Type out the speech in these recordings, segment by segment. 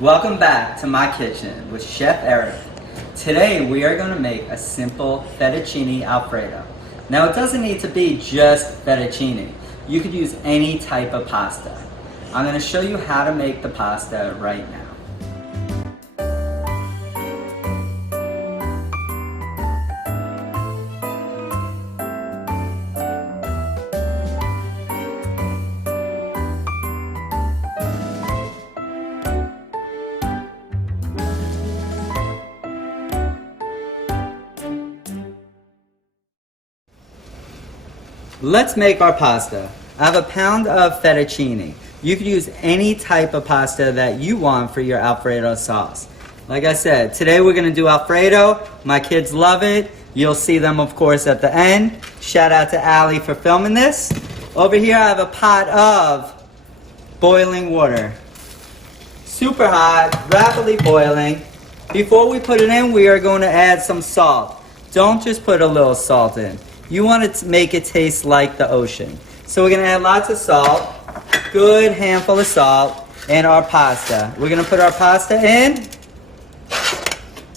Welcome back to my kitchen with Chef Eric. Today we are going to make a simple fettuccine Alfredo. Now it doesn't need to be just fettuccine. You could use any type of pasta. I'm going to show you how to make the pasta right now. Let's make our pasta. I have a pound of fettuccine. You could use any type of pasta that you want for your Alfredo sauce. Like I said, today we're going to do Alfredo. My kids love it. You'll see them, of course, at the end. Shout out to Ali for filming this. Over here I have a pot of boiling water. Super hot, rapidly boiling. Before we put it in, we are going to add some salt. Don't just put a little salt in. You want to make it taste like the ocean. So we're going to add lots of salt, good handful of salt, and our pasta. We're going to put our pasta in.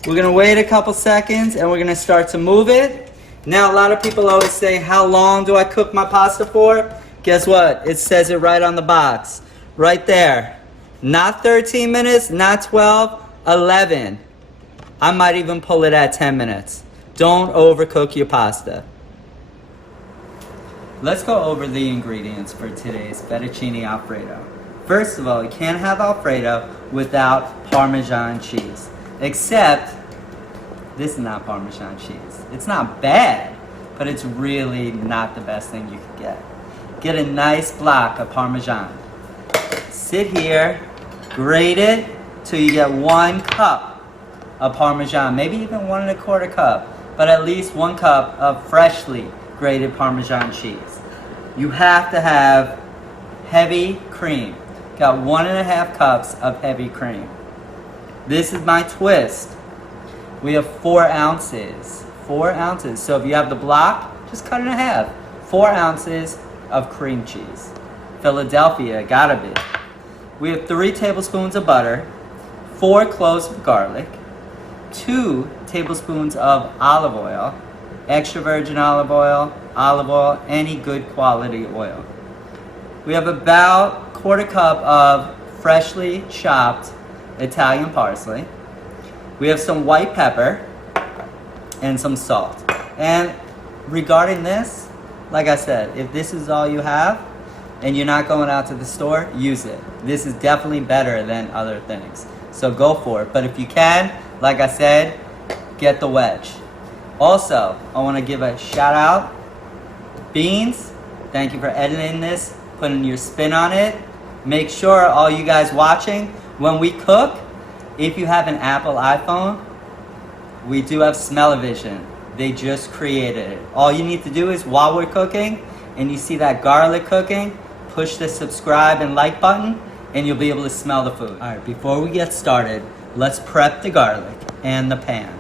We're going to wait a couple seconds and we're going to start to move it. Now a lot of people always say, how long do I cook my pasta for? Guess what? It says it right on the box. Right there. Not 13 minutes, not 12, 11. I might even pull it at 10 minutes. Don't overcook your pasta. Let's go over the ingredients for today's fettuccine Alfredo. First of all, you can't have Alfredo without Parmesan cheese. Except, this is not Parmesan cheese. It's not bad, but it's really not the best thing you could get. Get a nice block of Parmesan. Sit here, grate it till you get 1 cup of Parmesan, maybe even 1 1/4 cup, but at least 1 cup of freshly grated Parmesan cheese. You have to have heavy cream. Got 1 1/2 cups of heavy cream. This is my twist. We have 4 ounces. 4 ounces. So if you have the block, just cut it in half. 4 ounces of cream cheese. Philadelphia, gotta be. We have 3 tablespoons of butter, 4 cloves of garlic, 2 tablespoons of olive oil, extra virgin olive oil, any good quality oil. We have about 1/4 cup of freshly chopped Italian parsley. We have some white pepper and some salt. And regarding this, like I said, if this is all you have and you're not going out to the store, use it. This is definitely better than other things. So go for it. But if you can, like I said, get the wedge. Also, I want to give a shout out. Beans, thank you for editing this, putting your spin on it. Make sure, all you guys watching, when we cook, if you have an Apple iPhone, we do have smell-o-vision. They just created it. All you need to do is, while we're cooking, and you see that garlic cooking, push the subscribe and like button, and you'll be able to smell the food. All right, before we get started, let's prep the garlic and the pan.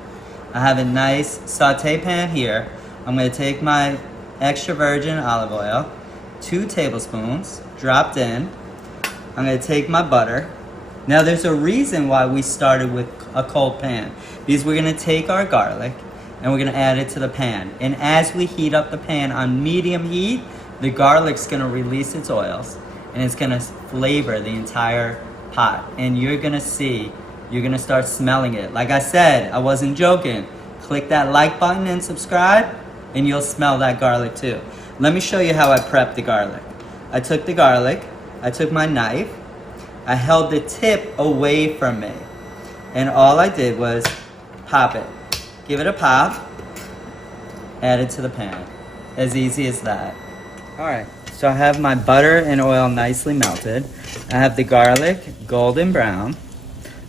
I have a nice saute pan here. I'm going to take my extra virgin olive oil, 2 tablespoons, dropped in. I'm going to take my butter. Now there's a reason why we started with a cold pan, because we're going to take our garlic and we're going to add it to the pan. And as we heat up the pan on medium heat, the garlic's going to release its oils and it's going to flavor the entire pot. And you're going to see, you're going to start smelling it. Like I said, I wasn't joking. Click that like button and subscribe and you'll smell that garlic too. Let me show you how I prep the garlic. I took the garlic, I took my knife, I held the tip away from me, and all I did was pop it. Give it a pop, add it to the pan. As easy as that. Alright, so I have my butter and oil nicely melted. I have the garlic golden brown.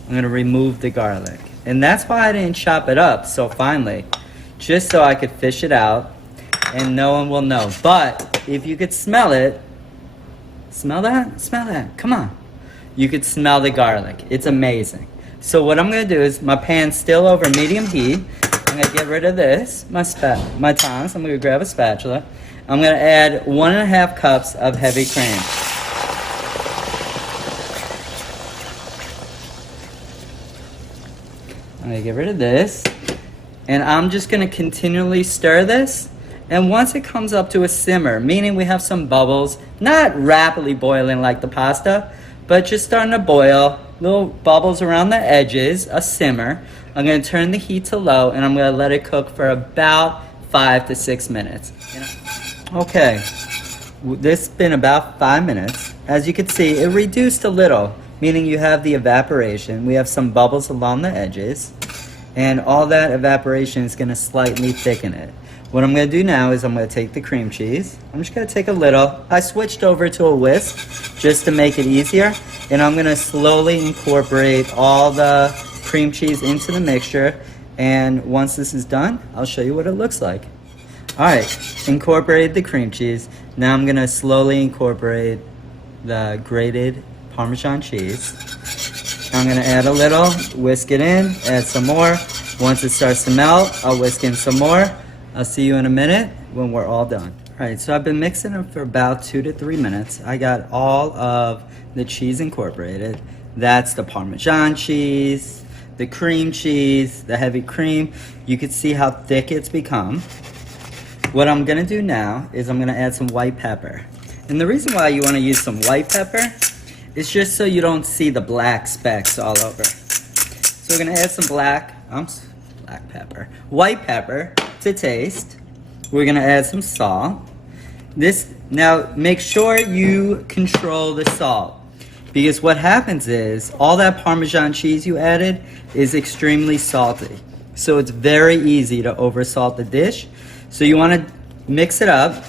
I'm going to remove the garlic. And that's why I didn't chop it up so finely. Just so I could fish it out and no one will know. But if you could smell it, smell that? Smell that. Come on. You could smell the garlic. It's amazing. So what I'm going to do is, my pan's still over medium heat. I'm going to get rid of this, my tongs. I'm going to grab a spatula. I'm going to add 1 1/2 cups of heavy cream. I'm gonna get rid of this. And I'm just gonna continually stir this. And once it comes up to a simmer, meaning we have some bubbles, not rapidly boiling like the pasta, but just starting to boil, little bubbles around the edges, a simmer. I'm gonna turn the heat to low and I'm gonna let it cook for about 5 to 6 minutes. Okay, this has been about 5 minutes. As you can see, it reduced a little, meaning you have the evaporation. We have some bubbles along the edges, and all that evaporation is gonna slightly thicken it. What I'm gonna do now is I'm gonna take the cream cheese. I'm just gonna take a little. I switched over to a whisk just to make it easier, and I'm gonna slowly incorporate all the cream cheese into the mixture, and once this is done, I'll show you what it looks like. Alright, incorporated the cream cheese. Now I'm gonna slowly incorporate the grated Parmesan cheese. I'm gonna add a little, whisk it in, add some more. Once it starts to melt, I'll whisk in some more. I'll see you in a minute when we're all done. Alright, so I've been mixing it for about 2 to 3 minutes. I got all of the cheese incorporated. That's the Parmesan cheese, the cream cheese, the heavy cream. You can see how thick it's become. What I'm gonna do now is I'm gonna add some white pepper. And the reason why you wanna use some white pepper is just so you don't see the black specks all over. So we're gonna add some white pepper to taste. We're gonna add some salt. Now make sure you control the salt, because what happens is all that Parmesan cheese you added is extremely salty. So it's very easy to oversalt the dish. So you want to mix it up,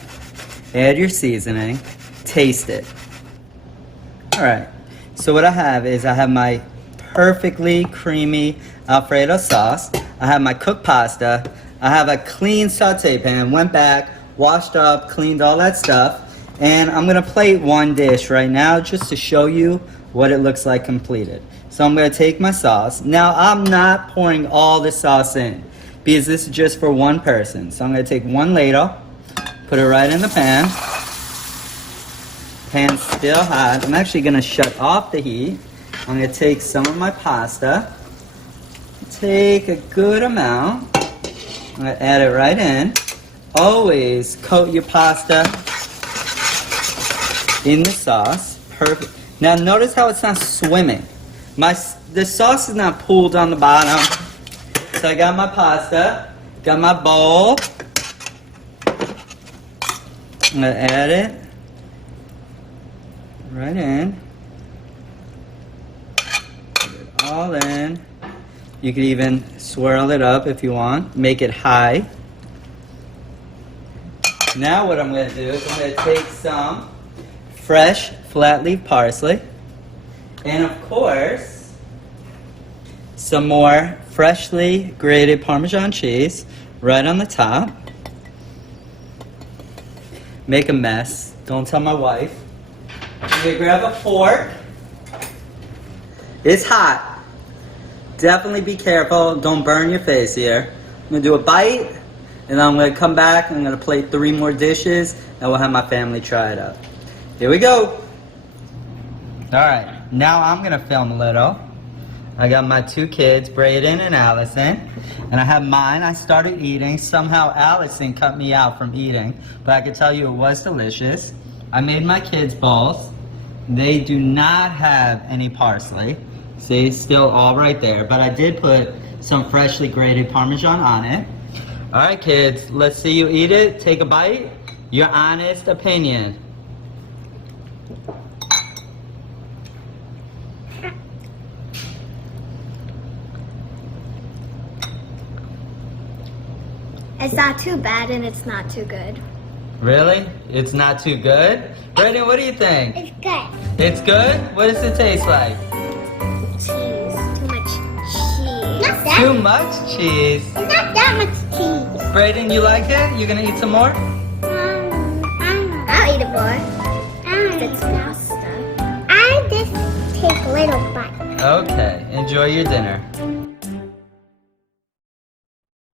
add your seasoning, taste it. Alright, so what I have my perfectly creamy Alfredo sauce. I have my cooked pasta. I have a clean saute pan, went back, washed up, cleaned all that stuff. And I'm going to plate one dish right now just to show you what it looks like completed. So I'm going to take my sauce. Now I'm not pouring all the sauce in, because this is just for one person. So I'm going to take one ladle, put it right in the pan. Pan's still hot. I'm actually going to shut off the heat. I'm going to take some of my pasta, take a good amount. I'm going to add it right in. Always coat your pasta in the sauce. Perfect. Now notice how it's not swimming. The sauce is not pooled on the bottom. So I got my pasta, got my bowl. I'm gonna add it right in. Put it all in. You could even swirl it up if you want. Make it high. Now what I'm gonna do is I'm gonna take some fresh flat leaf parsley, and of course some more freshly grated Parmesan cheese right on the top. Make a mess. Don't tell my wife. I'm gonna grab a fork. It's hot. Definitely be careful. Don't burn your face here. I'm gonna do a bite, and then I'm gonna come back and I'm gonna plate 3 more dishes, and we'll have my family try it out. Here we go. Alright, now I'm gonna film a little. I got my 2 kids, Braden and Allison, and I have mine. I started eating. Somehow Allison cut me out from eating, but I can tell you it was delicious. I made my kids bowls. They do not have any parsley. See, still all right there, but I did put some freshly grated Parmesan on it. Alright kids, let's see you eat it. Take a bite. Your honest opinion. It's not too bad and it's not too good. Really? It's not too good? Brandon, what do you think? It's good. It's good? What does it taste like? Cheese. Too much cheese. Not that Too much cheese. It's not that much cheese. Brayden, you like it? You gonna eat some more? I'll eat it more. It's pasta. I just take a little bite. Okay, enjoy your dinner.